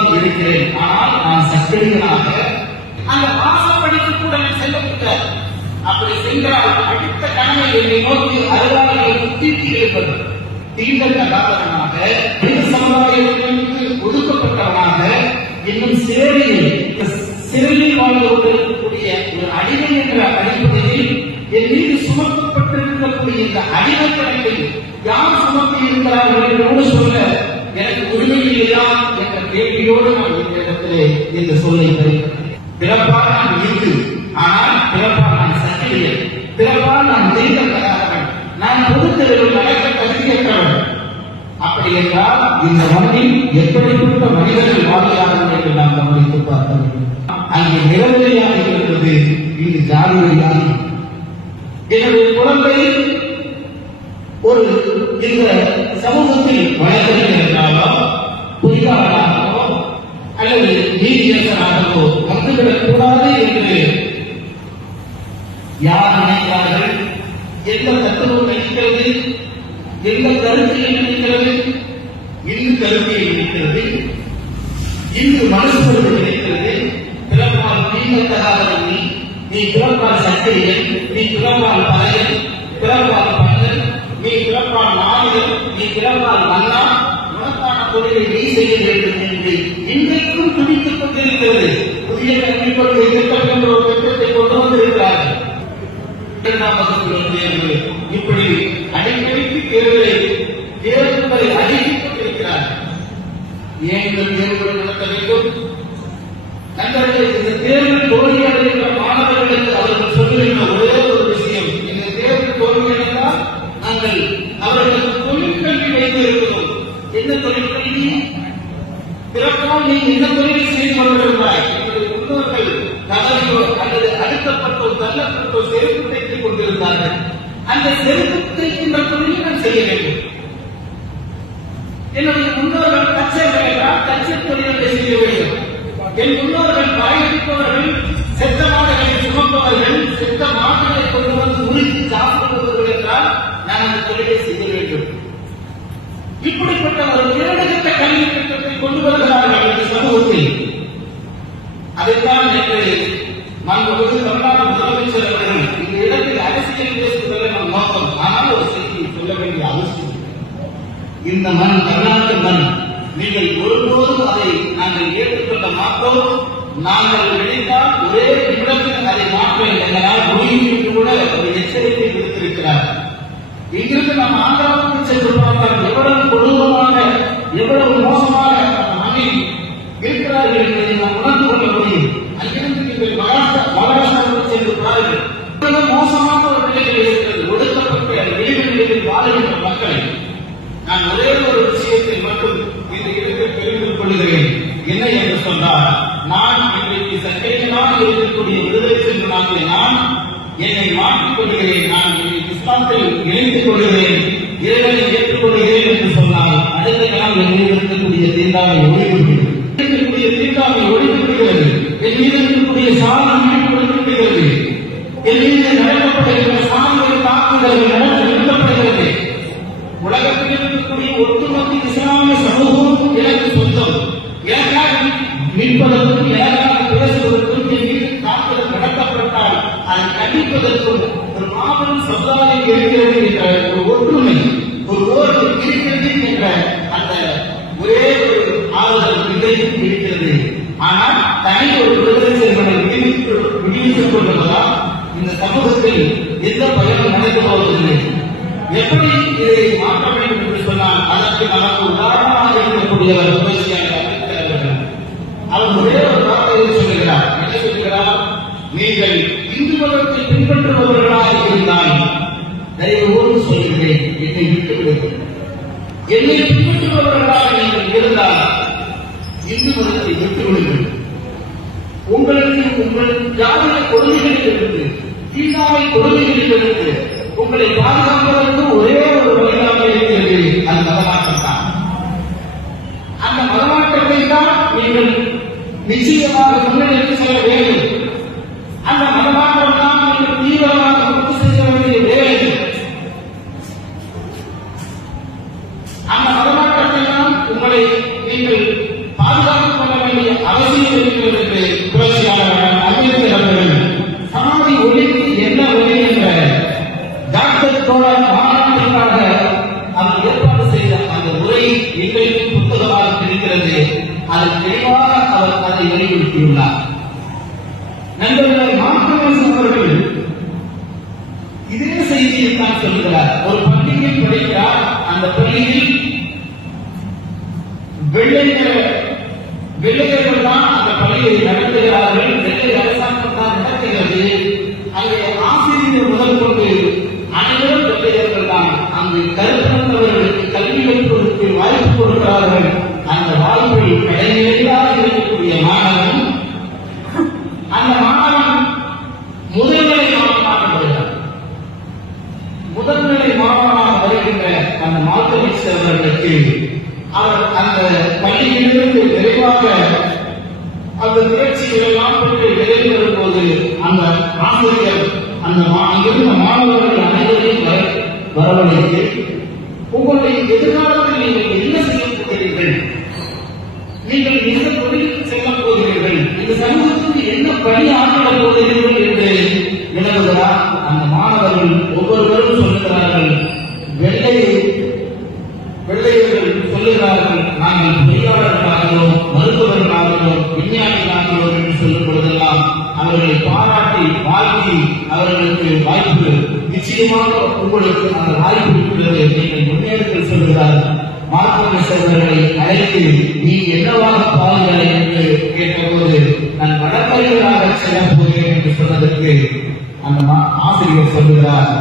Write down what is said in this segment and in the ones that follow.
தான் இருக்கிறேன். ஆனால் நான் சக்கிரியனாக அந்த வாசப்படிக்கு கூட நான் செல்ல முடியாது அப்படி சென்றால் அடுத்த கடமை என்னை நோக்கி அருகாமையை குத்திட்டு இருப்பது தீண்டத்தகாதவனாக மனித ஒதுக்கப்பட்டவனாக இன்னும் சிறையில் சிறையில் வாழ்ந்து கொண்டிருக்கக்கூடிய ஒரு அடிமை என்ற அடிப்படையில் என் மீது சுமத்தப்பட்டிருக்கக்கூடிய இந்த அடிமைத்தனத்தை யார் சுமத்தி இருக்கிறார்கள் என்று சொல்ல எனக்கு உரிமை இல்லையா என்ற கேள்வியோடு நான் இந்த இடத்திலே இந்த சொல்லை தருகிறேன் பிறப்பால் நான் இந்து ஆனால் பிறப்பால் நான் சத்திரியன். பிறப்பால் நான் தெய்வத்தகாதவன் நான் பொதுத்தெருவில் நடக்க தகுதியற்றவன் அப்படி என்றால் இந்த மண்ணில் எப்படிப்பட்ட மனிதர்கள் வாழ்கிறார்கள் என்று நாம் கவனித்து பார்க்க வேண்டும். அங்கே நிறவெளியாக இருக்கிறது இது ஜாதி வழியாக என்னுடைய குழந்தை ஒரு இந்த சமூகத்தில் வளர்கிறது என்றாலோ பொறியாளராகவோ அல்லது நீதியரசனாகவோ வந்துவிடக் கூடாது என்று யார் நினைக்கிறார்கள் எந்த தத்துவம் நினைக்கிறது? எந்த கருத்தில் நினைக்கிறது? இந்து கருத்தில் நினைக்கிறது. இந்து மனசுகள் நினைக்கிறது. பிறப்பால் தீண்டத்தகாத நீ. நீ பிறப்பால் சத்திரியன் நீ பிறப்பால் பறையன் பிறப்பால் பண்ணன் நீ பிறப்பால் நாயகன் நீ பிறப்பால் மன்னா உனக்கான நீ செய்ய வேண்டும் என்று இன்றைக்கும் துடித்துக் கொண்டிருக்கிறது புதிய கல்விக் கொள்கை திட்டம் என்ற ஒரு திட்டத்தை கொண்டு இரண்டாம் வகுப்பில் தேர்வு இப்படி அடிக்கடிக்கு தேர்வை தேர்வுகளை ஏன் தேர்வுகள் நடத்த வேண்டும்? இந்த தேர்வில் அந்த செருப்பு தைக்கின்ற தொழிலை நான் செய்ய வேண்டும். என்னுடைய முன்னோர்கள் தச்சர்கள் என்றால் தச்ச தொழில்களை செய்ய வேண்டும். என் முன்னோர்கள் பாயடிப்பவர்கள் செத்த சுமப்பவர்கள் செத்த மாடுகளை கொண்டு வந்து உரித்து சாப்பிடுபவர்கள் என்றால் நான் அந்த தொழிலை செய்ய வேண்டும் இப்படிப்பட்ட ஒரு உயர்நிலைத்த கல்வி திட்டத்தை கொண்டு வருகிறார்கள் இந்த சமூகத்தில் அதைத்தான் நேற்று மாண்புமிகு தமிழ்நாடு முதலமைச்சர் அவர்கள் இந்த இடத்தில் அரசியல் பேசுவதில் நம் நோக்கம் ஆனால் ஒரு செய்தியை சொல்ல வேண்டிய அவசியம் இல்லை. இந்த மண் தமிழ்நாட்டு மண் நீங்கள் ஒருபோதும் அதை நாங்கள் ஏற்றுக்கொள்ள மாட்டோம். நாங்கள் நினைத்தால் ஒரே நிமிடத்தில் அதை மாற்ற எங்களால் முடியும் என்று கூட ஒரு எச்சரிக்கை கொடுத்திருக்கிறார் இங்கிருந்து நாம் ஆந்திராவுக்கு சென்று பார்த்தால் எவ்வளவு கொடூரமாக எவ்வளவு மோசமாக அந்த இருக்கிறார்கள் என்று ஒரே ஒரு விஷயத்தை மட்டும் இந்த இடத்தில் தெரிந்து கொள்கிறேன். என்ன என்று சொன்னால் நான் இன்றைக்கு சட்டத்தினால் இருக்கக்கூடிய விடுதலை சென்று நான் என்னை மாற்றிக் கொள்கிறேன். நான் இன்றைக்கு இஸ்லாத்தில் இணைத்துக் கொள்கிறேன். இறைவனை ஏற்றுக்கொள்கிறேன் என்று சொன்னால் அடுத்த நாள் என் மீது இருக்கக்கூடிய தீண்டாமை ஒளிவிடுகிறது இருக்கக்கூடிய தீண்டாமை ஒளிவிடுகிறது என் மீது இருக்கக்கூடிய சாதனை ஒளிவிடுகிறது என் மீது நடத்தப்படுகின்ற சாதனை தாக்குதல்கள் நடத்த இருக்கக்கூடிய ஒட்டுமொத்த இஸ்லாமிய சமூகம் எனக்கு சொந்தம். எனக்காக நிற்பதற்கும் எனக்காக பேசுவதற்கும் என் தாக்குதல் நடத்தப்பட்டால் அதை கண்டிப்பதற்கும் ஒரு மாபெரும் சமுதாயம் இருக்கிறது என்ற ஒரு ஒற்றுமை ஒரு ஓர்வு இருக்கிறது என்ற அந்த ஒரே ஒரு ஆறுதல் இன்றைக்கும் இருக்கிறது. ஆனால் தனி ஒரு பிரதேசங்களை செய்வதை விடுவித்துக் கொள்வதால் இந்த சமூகத்தில் எந்த பயனும் நடந்து போவதில்லை எப்படி இதை மாற்ற வேண்டும்? என்று அதற்கு நமக்கு உதாரணமாக இருக்கக்கூடியவர் அவர் ஒரே ஒரு வார்த்தையை சொல்லுகிறார் என்ன சொல்கிறார்? நீங்கள் இந்து மதத்தை பின்பற்றுபவர்களாக இருந்தால் தயவோடு சொல்கிறேன் என்னை விட்டு விடுங்கள் என்னை பின்பற்றுபவர்களாக நீங்கள் இருந்தால் இந்து மதத்தை விட்டு விடுங்கள் உங்களுக்கு உங்கள் ஜாதிய கொடுமைகளிலிருந்து தீண்டாமை கொடுமைகளிலிருந்து e lado. அந்த எல்லாம் நிறைவு வரும்போது அந்த ஆசிரியர் அந்த மா- அங்கிருந்த மாணவர்கள் அனைவரையும் வர- வரவழைத்து உங்களுடைய எதிர்காலத்தில் நீங்கள் என்ன செய்ய போகிறீர்கள்? நீங்கள் எந்த தொழிலுக்கு போகிறீர்கள்? இந்த சமூகத்துக்கு என்ன பணி ஆற்றிடப் போகிறீர்கள் என்று வினவுகிறார் அந்த மாணவர்கள் ஒவ்வொருவரும் சொல்லுகிறார்கள் வெள்ளை வெள்ளையர்கள் சொல்லுகிறார்கள் நாங்கள் பொறியாளர்களாகிறோம் மருத்துவர்களாகிறோம் விஞ்ஞானிகளாகிறோம் என்று சொல்லும் பொழுதெல்லாம் அவர்களை பாராட்டி வாழ்த்தி அவர்களுக்கு வாய்ப்பு நிச்சயமாக உங்களுக்கு அந்த வாய்ப்பு இருக்கிறது நீங்கள் முன்னேற்றம் சொல்கிறார் மார்க்கமே செல்வர்களை அழைத்து நீ என்னவாக பாருங்கள் என்று கேட்டபோது நான் வழக்கறிஞராக செல்ல போகிறேன் என்று சொன்னதற்கு அந்த ஆசிரியர் சொல்கிறார்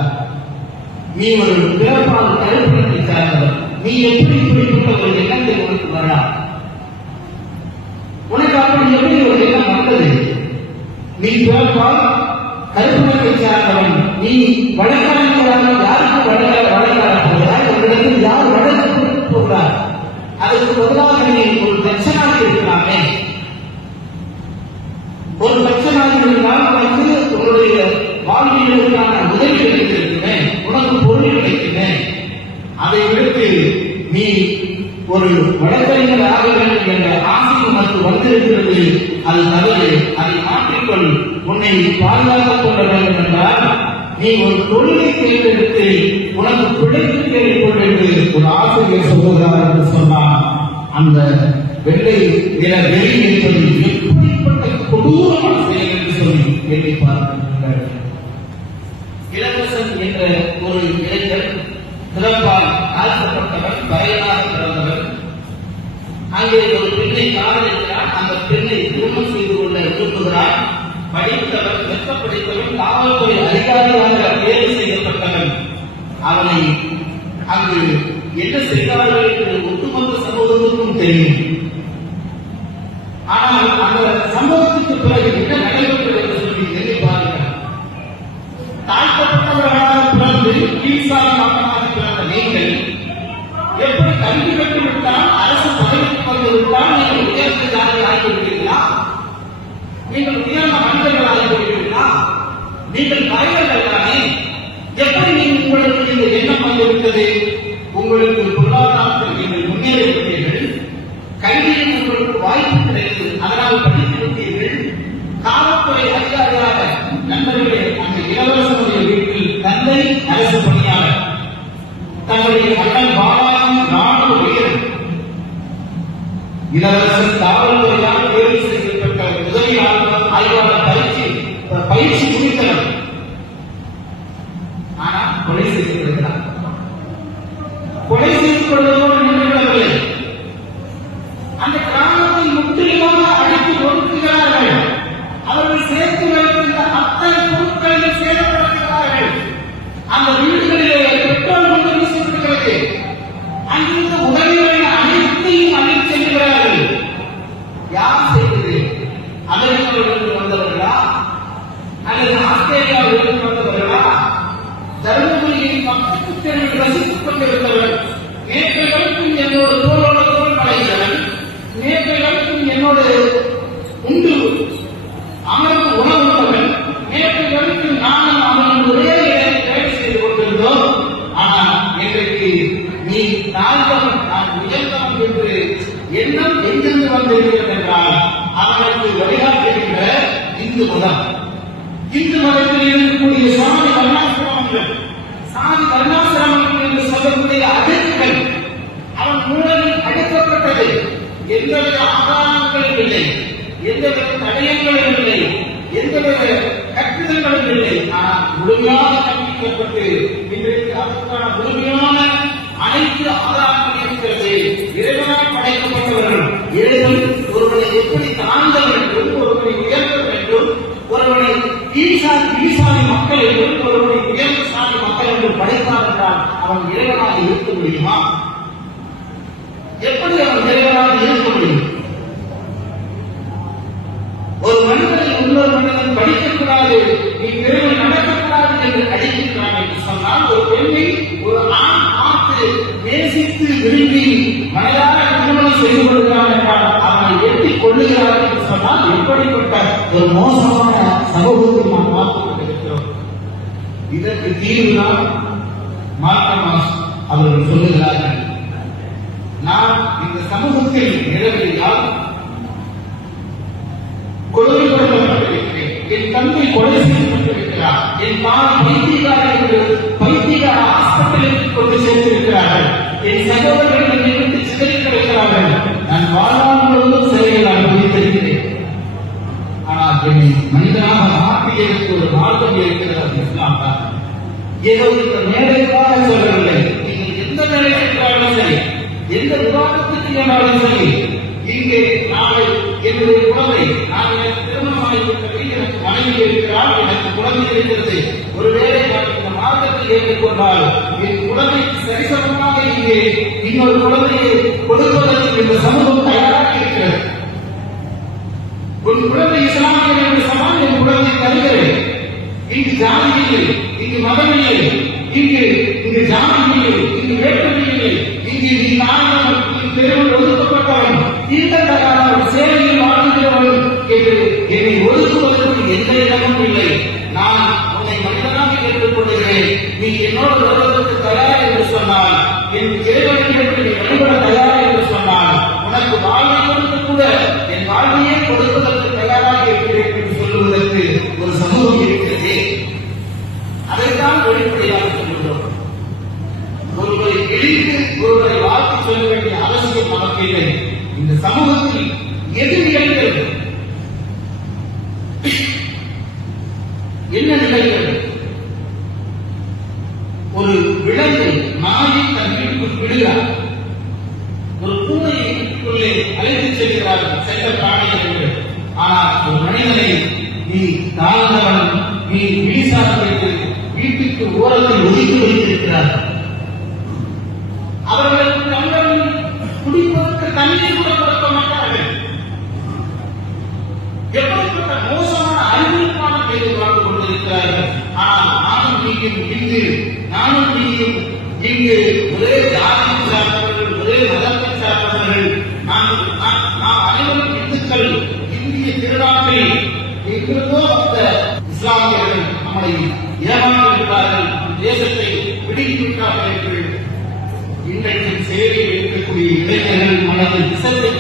நீ ஒரு பிறப்பான கருப்பினத்தை சார்ந்தவர் நீ எப்படி குறிப்பிட்ட ஒரு எண்ணத்தை உனக்கு வரலாம் உனக்கு அப்படி எப்படி ஒரு எண்ணம் வந்தது நீ பிறப்பால் கருப்பினத்தை சார்ந்தவன் நீ யாருக்கு வழக்க வழக்காட போகிறாய் யார் வழக்கு கொடுக்க அதற்கு முதலாக நீங்கள் ஒரு தட்சனாக இருக்கலாமே ஒரு பட்சமாக இருந்தால் உனக்கு உங்களுடைய வாழ்வியலுக்கான உதவி கிடைத்திருக்கிறேன் உனக்கு பொருள் கிடைக்கிறேன் அதை விடுத்து நீ ஒரு வழக்கறிஞர் ஆக வேண்டும் என்ற ஆசை உனக்கு வந்திருக்கிறது. அது தவறு அதை மாற்றிக்கொள். உன்னை பாதுகாத்துக் கொள்ள வேண்டும் என்றால் நீ ஒரு தொழிலை தேர்ந்தெடுத்து உனக்கு பிழைத்து தேடிக்கொள் என்று ஒரு ஆசிரியர் சொல்லுகிறார் என்று சொன்னார் அந்த வெள்ளை நில வெளி என்பது எப்படிப்பட்ட கொடூரமான செயல் என்று சொல்லி கேள்வி பார்க்கிறார் இளவரசன் என்ற ஒரு இளைஞர் பிறப்பால் ஆழ்த்தப்பட்டவன் பயனாக பிறந்தவர் அங்கே ஒரு பெண்ணை காதலிக்கிறான். அந்த பெண்ணை திருமணம் செய்து கொள்ள விரும்புகிறான். படித்தவன் வெப்ப படித்தவன் காவல்துறை அதிகாரியாக தேர்வு செய்யப்பட்டவன். அவனை அங்கு என்ன செய்தார்கள் என்று ஒட்டுமொத்த சமூகத்துக்கும் தெரியும். ஆனால் அந்த சம்பவத்துக்கு பிறகு என்ன நடைபெற்றது என்று சொல்லி எண்ணி பாருங்கள். தாழ்த்தப்பட்டவர்களாக பிறந்து கீழ்சாமி அந்த வீடுகளிலே பெட்ரோல் கொண்டு வீசப்படுகிறது அங்கிருந்த உதவிகளை அனைத்தையும் அழித்து செல்கிறார்கள் யார் செய்தது? அமெரிக்காவிலிருந்து வந்தவர்களா? அல்லது ஆஸ்திரேலியாவிலிருந்து வந்தவர்களா? தருமபுரியின் பக்கத்து தெருவில் வசித்துக் கொண்டிருந்தவர்கள் நேற்று வரைக்கும் என்னோட தோளோட தோல் பழகிறவன் நேற்று வரைக்கும் என்னோட உண்டு. அவனுக்கு இந்து மதம் இந்து மதத்தில் இருக்கக்கூடிய சுவாமி வர்ணாசிரமங்கள் சாமி வர்ணாசிரமங்கள் என்று சொல்லக்கூடிய அடுக்குகள் அவன் மூளையில் அடுக்கப்பட்டது எந்தவித ஆதாரங்களும் இல்லை எந்தவித தடயங்களும் இல்லை எந்தவித கட்டுதல்களும் இல்லை. ஆனால் முழுமையாக கற்பிக்கப்பட்டு இன்றைக்கு அதற்கான முழுமையான அனைத்து ஆதாரங்கள் இருக்கிறது. இறைவனால் படைக்கப்பட்டவர்கள் ஏழைகள் ஒருவனை எப்படி தாழ்ந்தவர்கள் வேண்டும் ஒருவனை உயர்த்த ஒருவனை கீழ்சாதி ஈசானி மக்கள் என்றும் ஒருவனை உயர்ந்த சாதி மக்கள் என்றும் படைத்தார் என்றால் அவன் இறைவனாக இருக்க முடியுமா? எப்படி அவன் இறைவனாக இருக்க முடியும்? ஒரு மனிதனை இன்னொரு மனிதன் படிக்கக்கூடாது நீ பிறகு நடக்கக்கூடாது என்று அடிக்கிறான் என்று சொன்னால் ஒரு பெண்ணை ஒரு ஆண் பார்த்து நேசித்து விரும்பி மனதாக திருமணம் செய்து கொடுக்கிறான் கொள்ளுகிறார் என்று சொன்னால் எப்படிப்பட்ட ஒரு மோசமான சமூகத்தை நாம் பார்த்துக் கொண்டிருக்கிறோம் இதற்கு தீர்வுதான் மாற்றமாஸ் அவர்கள் சொல்லுகிறார்கள். நான் இந்த சமூகத்தில் நிலவியால் கொடுமைப்படுத்தப்பட்டிருக்கிறேன். என் தந்தை கொலை செய்யப்பட்டிருக்கிறார். என் தாய் பைத்தியகார என்று பைத்தியகார ஆஸ்பத்திரிக்கு கொண்டு சேர்த்திருக்கிறார்கள். என் சகோதரர்கள் என்னை சிதறித்திருக்கிறார்கள் நான் வாழ்நாள் ஆனால் மனிதனாக மாற்றியதற்கு ஒரு மார்க்கம் இருக்கிறது இஸ்லாம் தான் ஏதோ இந்த சொல்லவில்லை. நீங்கள் எந்த மேடைக்கு சரி? எந்த விவாதத்துக்கு என்றாலும் சரி? இங்கே நாளை என்னுடைய குழந்தை நான் எனக்கு திருமணம் ஆகிவிட்டது எனக்கு மனைவி இருக்கிறாள் எனக்கு குழந்தை இருக்கிறது. ஒருவேளை நான் இந்த மார்க்கத்தை ஏற்றுக்கொண்டால் என் குழந்தைக்கு சரிசமமாக இங்கே இன்னொரு குழந்தையை கொடுப்பதற்கு இந்த சமூகம் உன் குழந்தை இஸ்லாமியர் என்று சொன்னால் என் குழந்தை தருகிறேன் இங்கு ஜாதி இல்லை இங்கு மதம் இல்லை இங்கு இங்கு ஜாதி இல்லை இங்கு வேற்றுமை இல்லை இங்கு நீ நான் தெருவில் வெளிப்படையாக சொல்லுகிறோம் ஒருவரை எளித்து ஒருவரை வாழ்த்து சொல்ல வேண்டிய அவசியம் நமக்கு இல்லை இந்த சமூகத்தில் எது நிகழ்கிறது என்ன நிகழ்கிறது ஒரு விலங்கை நாயை தன் வீட்டுக்குள் விடுகிறார் ஒரு பூனையை வீட்டுக்குள்ளே அழைத்து செல்கிறார் செல்ல பிராணி என்று ஆனால் ஒரு மனிதனை நீ தாழ்ந்தவன் நீ வீசா வைத்து வீட்டுக்கு ஓரத்தில் ஒதுக்கி வைத்திருக்கிறார்கள் அவர்கள் தங்கள் குடிப்பதற்கு தண்ணீர் கூட கொடுக்க மாட்டார்கள். எப்படிப்பட்ட மோசமான அறிவுக்கான பேரை வாழ்ந்து கொண்டிருக்கிறார்கள். ஆனால் நானும் நீயும் இங்கு நானும் நீயும் இங்கு ஒரே ஜாதியை சார்ந்தவர்கள் ஒரே மதத்தை சார்ந்தவர்கள் நாம் நாம் அனைவரும் இந்துக்கள் இந்திய திருநாட்டில் எங்கிருந்தோ அந்த இஸ்லாமியர்கள் நம்மளை ஏமாற்றிவிட்டார்கள் நம் தேசத்தை பிடித்துவிட்டார்கள் என்று இன்றைக்கு சேவையில் இருக்கக்கூடிய இளைஞர்கள் மனதில் விசத்தை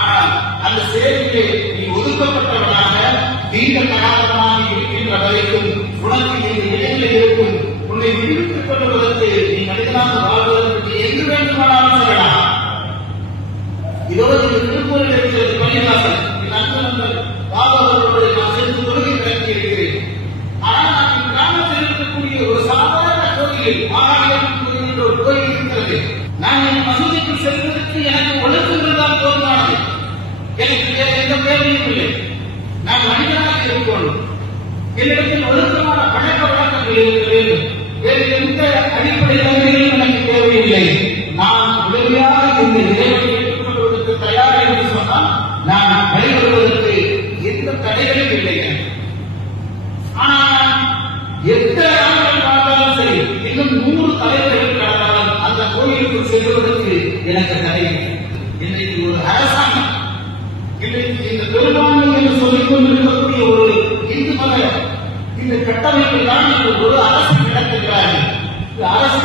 ஆனால் அந்த சேவையிலே நீ ஒதுக்கப்பட்டவனாக நீண்ட காலமாக இருக்கின்ற வரைக்கும் உனக்கு இந்த இடையில இருக்கும். உன்னை விடுவித்துக் கொள்வதற்கு நீ மனிதனாக வாழ்வதற்கு நீ எங்கு வேண்டுமானாலும் சொல்லலாம். இதோடு இந்த கொள்ளும் இருக்கணும் என்னிடத்தில் ஒழுக்கமான பழக்க வழக்கங்கள் இருக்கிறது வேறு எந்த அடிப்படை தகுதிகளும் எனக்கு தேவையில்லை. நான் உதவியாக இந்த இறைவன் இந்த கட்டமைப்பில் தான் ஒரு அரசு நடத்துகிறார்கள். அரசு